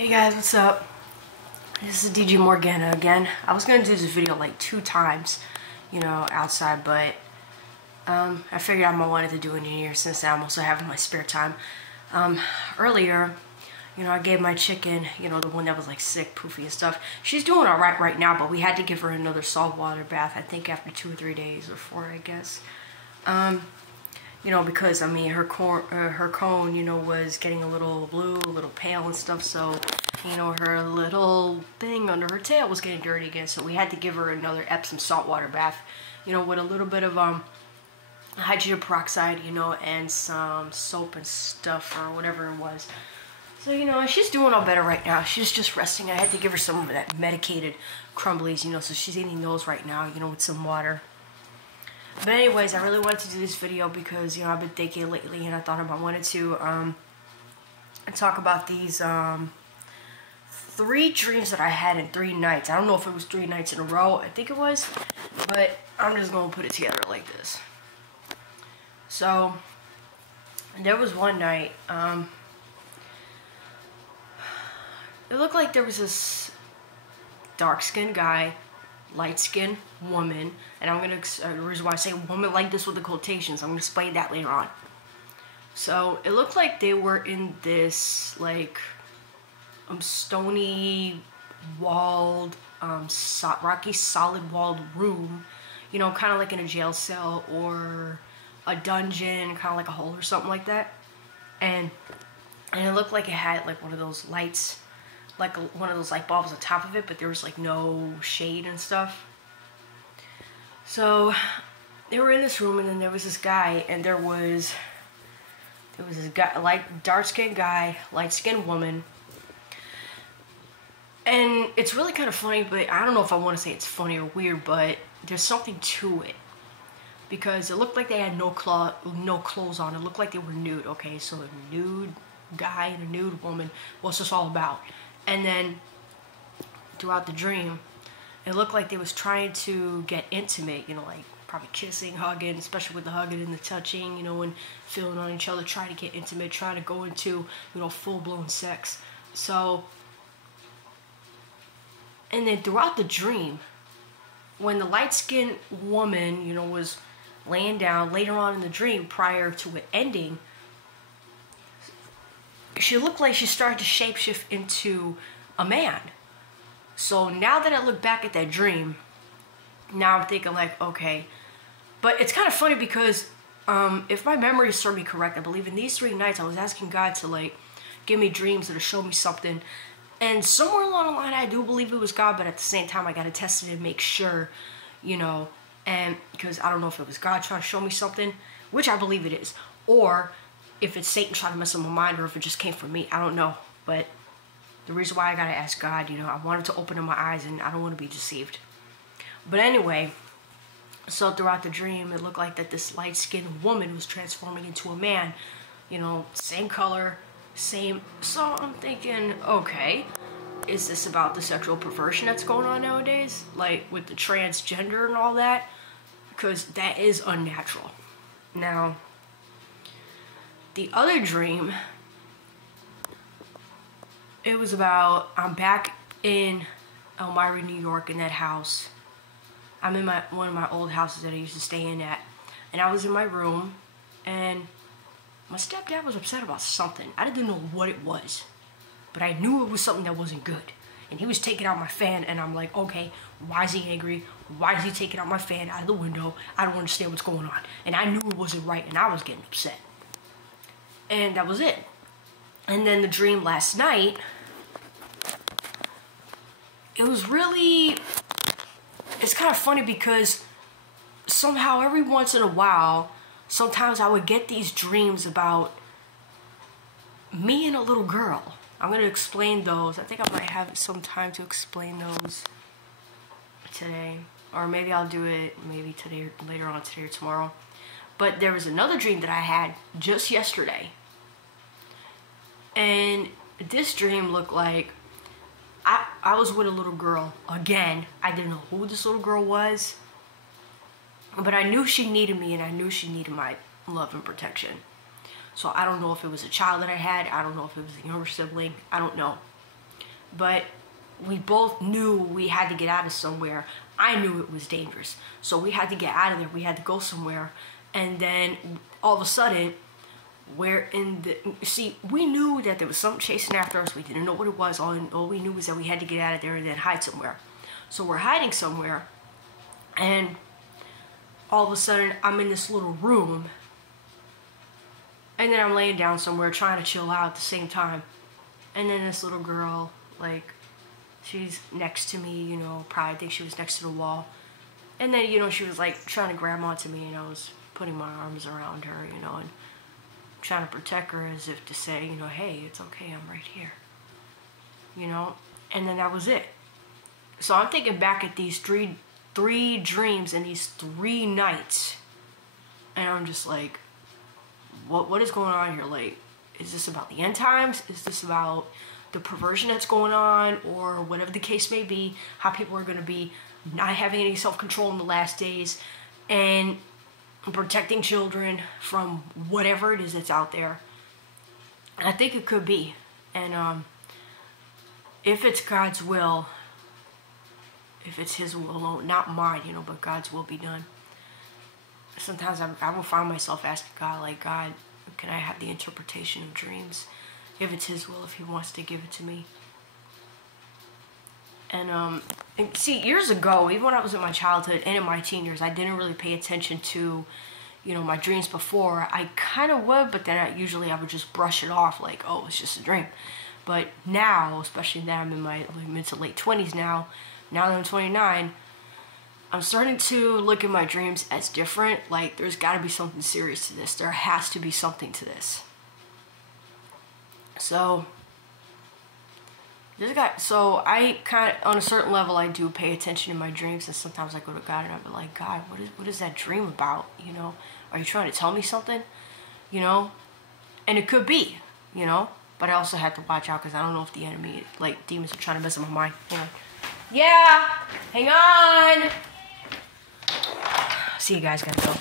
Hey guys, what's up? This is DJ Morgana again. I was gonna do this video like 2 times, outside, but I figured I might wanted to do it in here since I'm also having my spare time. Earlier, I gave my chicken, the one that was like sick, poofy and stuff. She's doing all right now, but we had to give her another saltwater bath, I think after 2 or 3 days, or 4, I guess. Because her cone, was getting a little blue, a little pale and stuff, so, her little thing under her tail was getting dirty again, so we had to give her another Epsom saltwater bath, with a little bit of, hydrogen peroxide, and some soap and stuff, or whatever it was. So, she's doing all better right now. She's just resting. I had to give her some of that medicated crumblies, so she's eating those right now, with some water. But anyways, I really wanted to do this video because, I've been thinking lately and I thought I wanted to talk about these 3 dreams that I had in 3 nights. I don't know if it was 3 nights in a row. I think it was. But I'm just going to put it together like this. So, there was one night, it looked like there was this dark-skinned guy, light-skinned woman, and I'm gonna, the reason why I say woman like this with the quotations, I'm gonna explain that later on. So it looked like they were in this like stony walled, rocky solid walled room, kind of like in a jail cell or a dungeon, kind of like a hole or something like that. And it looked like it had like one of those lights, like one of those light bulbs on top of it, but there was like no shade and stuff. So they were in this room, and then there was this guy, and there was this guy, dark-skinned guy, light-skinned woman. And it's really kind of funny, but I don't know if I want to say it's funny or weird, but there's something to it, because it looked like they had no clothes on. It looked like they were nude. Okay, so a nude guy and a nude woman. What's this all about? And then throughout the dream, it looked like they was trying to get intimate, like probably kissing, hugging, especially with the hugging and the touching, and feeling on each other, trying to get intimate, trying to go into, full-blown sex. So, and then throughout the dream, when the light-skinned woman, was laying down later on in the dream prior to it ending, she looked like she started to shapeshift into a man. So now that I look back at that dream, now I'm thinking like, okay. But it's kind of funny because if my memory serves me correct, I believe in these 3 nights I was asking God to like give me dreams or to show me something. And somewhere along the line I do believe it was God, but at the same time I got to test it and make sure, and because I don't know if it was God trying to show me something, which I believe it is, or if it's Satan trying to mess up my mind, or if it just came from me, I don't know. But the reason why I gotta ask God, I wanted to open up my eyes, and I don't want to be deceived. But anyway, so throughout the dream, it looked like that this light-skinned woman was transforming into a man, same color, same. So I'm thinking, okay, is this about the sexual perversion that's going on nowadays, like with the transgender and all that? Because that is unnatural. Now, the other dream, it was about, I'm back in Elmira, New York, in that house. I'm in one of my old houses that I used to stay in at. And I was in my room, and my stepdad was upset about something. I didn't know what it was, but I knew it was something that wasn't good. And he was taking out my fan, and I'm like, okay, why is he angry? Why is he taking out my fan out of the window? I don't understand what's going on. And I knew it wasn't right, and I was getting upset. And that was it. And then the dream last night, it was really, it's kind of funny because somehow every once in a while, sometimes I would get these dreams about me and a little girl. I'm going to explain those. I think I might have some time to explain those today. Or maybe I'll do it maybe today, or later on today or tomorrow. But there was another dream that I had just yesterday. And this dream looked like I was with a little girl again. I didn't know who this little girl was, but I knew she needed me, and I knew she needed my love and protection. So I don't know if it was a child that I had. I don't know if it was a younger sibling. I don't know. but we both knew we had to get out of somewhere. I knew it was dangerous, so we had to get out of there. We had to go somewhere, and then all of a sudden, we're in the... See, we knew that there was something chasing after us. We didn't know what it was. All we knew was that we had to get out of there and then hide somewhere. So we're hiding somewhere, and all of a sudden, I'm in this little room, and then I'm laying down somewhere trying to chill out at the same time. And then this little girl, like, she's next to me, you know, probably I think she was next to the wall. And then, you know, she was like trying to grab onto me, and I was putting my arms around her, you know, and trying to protect her as if to say, you know, hey, it's okay, I'm right here. You know? And then that was it. So I'm thinking back at these three dreams and these 3 nights. And I'm just like, what is going on here? Like, is this about the end times? Is this about the perversion that's going on? Or whatever the case may be, how people are going to be not having any self-control in the last days and protecting children from whatever it is that's out there. And I think it could be. And if it's God's will, if it's His will alone, not mine, you know, but God's will be done. Sometimes I will find myself asking God, like, God, can I have the interpretation of dreams? If it's His will, if He wants to give it to me. And see, years ago, even when I was in my childhood and in my teen years, I didn't really pay attention to, you know, my dreams before. I kind of would, but then I would just brush it off like, oh, it's just a dream. But now, especially now I'm in my mid to late 20s now that I'm 29, I'm starting to look at my dreams as different. Like, there's got to be something serious to this. There has to be something to this. So I kind of, on a certain level, I do pay attention in my dreams, and sometimes I go to God and I'm like, God, what is that dream about? You know, are you trying to tell me something? You know, and it could be, you know, but I also have to watch out because I don't know if the enemy, like demons, are trying to mess up my mind. Hang on. Yeah, hang on. See you guys, gotta go.